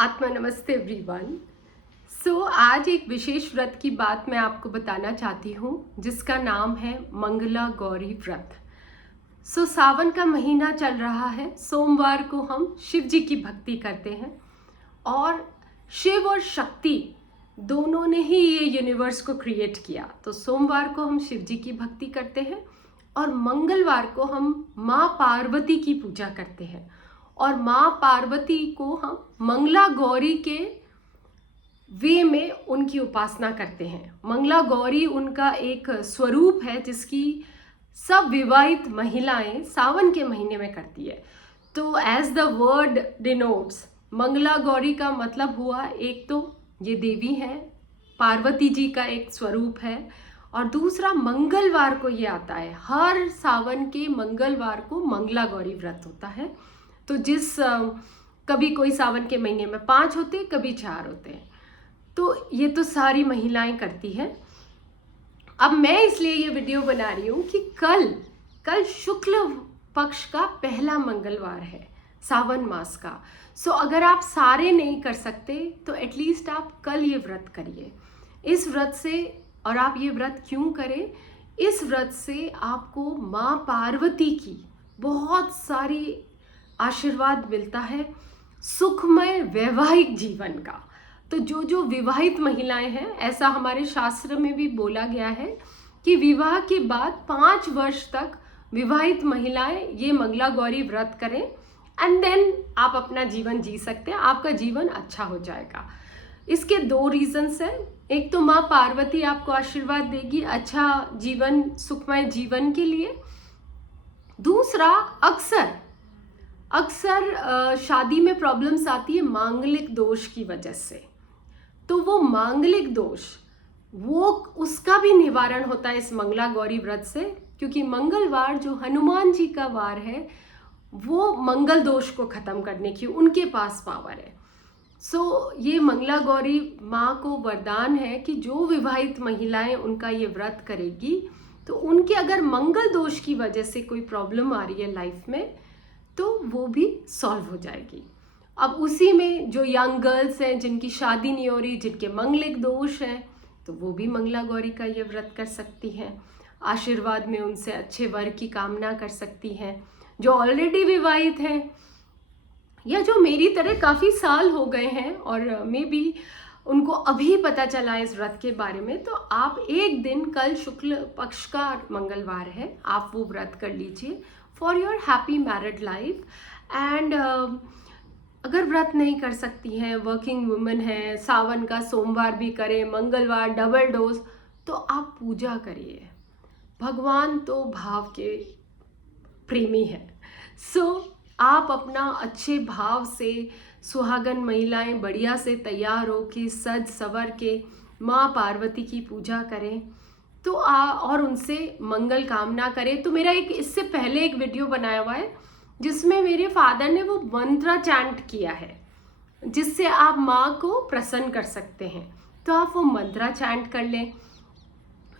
आत्मा नमस्ते एवरीवन। आज एक विशेष व्रत की बात मैं आपको बताना चाहती हूँ जिसका नाम है मंगला गौरी व्रत। सावन का महीना चल रहा है। सोमवार को हम शिव जी की भक्ति करते हैं और शिव और शक्ति दोनों ने ही ये यूनिवर्स को क्रिएट किया। तो सोमवार को हम शिव जी की भक्ति करते हैं और मंगलवार को हम माँ पार्वती की पूजा करते हैं और माँ पार्वती को हम मंगला गौरी के वे में उनकी उपासना करते हैं। मंगला गौरी उनका एक स्वरूप है जिसकी सब विवाहित महिलाएं सावन के महीने में करती है। तो as the word denotes, Mangala Gauri का मतलब हुआ, एक तो ये देवी है, पार्वती जी का एक स्वरूप है, और दूसरा मंगलवार को ये आता है। हर सावन के मंगलवार को मंगला गौरी व्रत होता है। तो कभी कोई सावन के महीने में 5 होते, कभी 4 होते हैं। तो ये तो सारी महिलाएं करती हैं। अब मैं इसलिए ये वीडियो बना रही हूँ कि कल शुक्ल पक्ष का पहला मंगलवार है सावन मास का। अगर आप सारे नहीं कर सकते तो एटलीस्ट आप कल ये व्रत करिए। इस व्रत से, और आप ये व्रत क्यों करें, इस व्रत से आपको माँ पार्वती की बहुत सारी आशीर्वाद मिलता है, सुखमय वैवाहिक जीवन का। तो जो विवाहित महिलाएं हैं, ऐसा हमारे शास्त्र में भी बोला गया है कि विवाह के बाद 5 वर्ष तक विवाहित महिलाएं ये मंगला गौरी व्रत करें एंड देन आप अपना जीवन जी सकते हैं, आपका जीवन अच्छा हो जाएगा। इसके 2 रीजंस हैं। एक तो माँ पार्वती आपको आशीर्वाद देगी अच्छा जीवन, सुखमय जीवन के लिए। दूसरा, अक्सर शादी में प्रॉब्लम्स आती है मांगलिक दोष की वजह से। तो वो मांगलिक दोष, उसका भी निवारण होता है इस मंगला गौरी व्रत से, क्योंकि मंगलवार जो हनुमान जी का वार है वो मंगल दोष को खत्म करने की उनके पास पावर है। ये मंगला गौरी माँ को वरदान है कि जो विवाहित महिलाएं उनका ये व्रत करेगी तो उनके अगर मंगल दोष की वजह से कोई प्रॉब्लम आ रही है लाइफ में तो वो भी सॉल्व हो जाएगी। अब उसी में जो यंग गर्ल्स हैं जिनकी शादी नहीं हो रही, जिनके मंगलिक दोष हैं, तो वो भी मंगला गौरी का ये व्रत कर सकती हैं। आशीर्वाद में उनसे अच्छे वर की कामना कर सकती हैं। जो ऑलरेडी विवाहित हैं या जो मेरी तरह काफ़ी साल हो गए हैं और मे बी उनको अभी पता चला इस व्रत के बारे में, तो आप एक दिन, कल शुक्ल पक्ष का मंगलवार है, आप वो व्रत कर लीजिए for your happy married life. And अगर व्रत नहीं कर सकती हैं, वर्किंग वुमेन है, सावन का सोमवार भी करें, मंगलवार डबल डोज, तो आप पूजा करिए। भगवान तो भाव के प्रेमी है। आप अपना अच्छे भाव से, सुहागन महिलाएं बढ़िया से तैयार हो के सज सवर के माँ पार्वती की पूजा करें तो और उनसे मंगल कामना करें। तो मेरा इससे पहले एक वीडियो बनाया हुआ है जिसमें मेरे फादर ने वो मंत्र चैंट किया है जिससे आप माँ को प्रसन्न कर सकते हैं। तो आप वो मंत्र चैंट कर लें।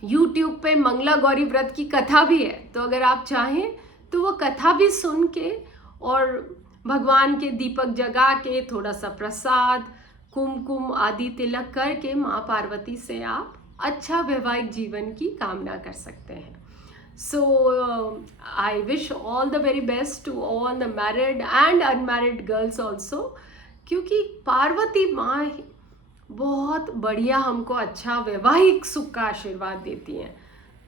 YouTube पे मंगला गौरी व्रत की कथा भी है, तो अगर आप चाहें तो वो कथा भी सुन के और भगवान के दीपक जगा के थोड़ा सा प्रसाद, कुमकुम आदि तिलक करके माँ पार्वती से आप अच्छा वैवाहिक जीवन की कामना कर सकते हैं। I wish all the very best to all the married and unmarried girls also, क्योंकि पार्वती माँ बहुत बढ़िया हमको अच्छा वैवाहिक सुख का आशीर्वाद देती हैं।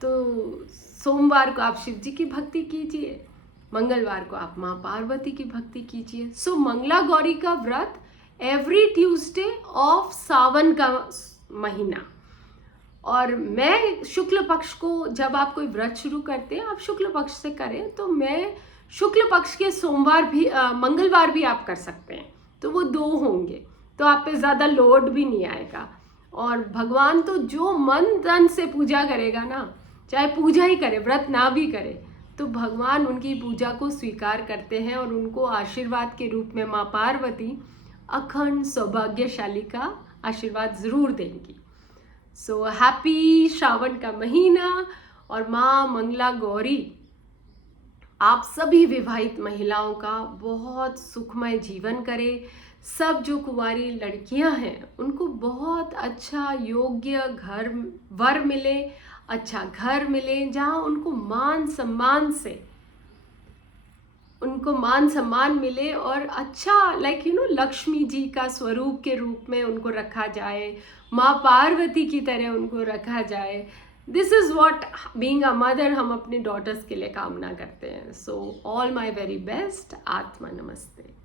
तो सोमवार को आप शिव जी की भक्ति कीजिए, मंगलवार को आप माँ पार्वती की भक्ति कीजिए। मंगला गौरी का व्रत एवरी ट्यूसडे ऑफ सावन का महीना। और मैं शुक्ल पक्ष को, जब आप कोई व्रत शुरू करते हैं आप शुक्ल पक्ष से करें, तो मैं शुक्ल पक्ष के सोमवार भी, मंगलवार भी आप कर सकते हैं। तो वो 2 होंगे तो आप पे ज़्यादा लोड भी नहीं आएगा। और भगवान तो जो मन तन से पूजा करेगा ना, चाहे पूजा ही करे, व्रत ना भी करे, तो भगवान उनकी पूजा को स्वीकार करते हैं और उनको आशीर्वाद के रूप में माँ पार्वती अखंड सौभाग्यशाली का आशीर्वाद ज़रूर देंगी। हैप्पी श्रावण का महीना और माँ मंगला गौरी आप सभी विवाहित महिलाओं का बहुत सुखमय जीवन करे, सब जो कुंवारी लड़कियां हैं उनको बहुत अच्छा योग्य घर वर मिले, अच्छा घर मिले, जहां उनको मान सम्मान मिले और अच्छा लक्ष्मी जी का स्वरूप के रूप में उनको रखा जाए, माँ पार्वती की तरह उनको रखा जाए। This is what being a mother हम अपने डॉटर्स के लिए कामना करते हैं। So all my very best. आत्मा नमस्ते।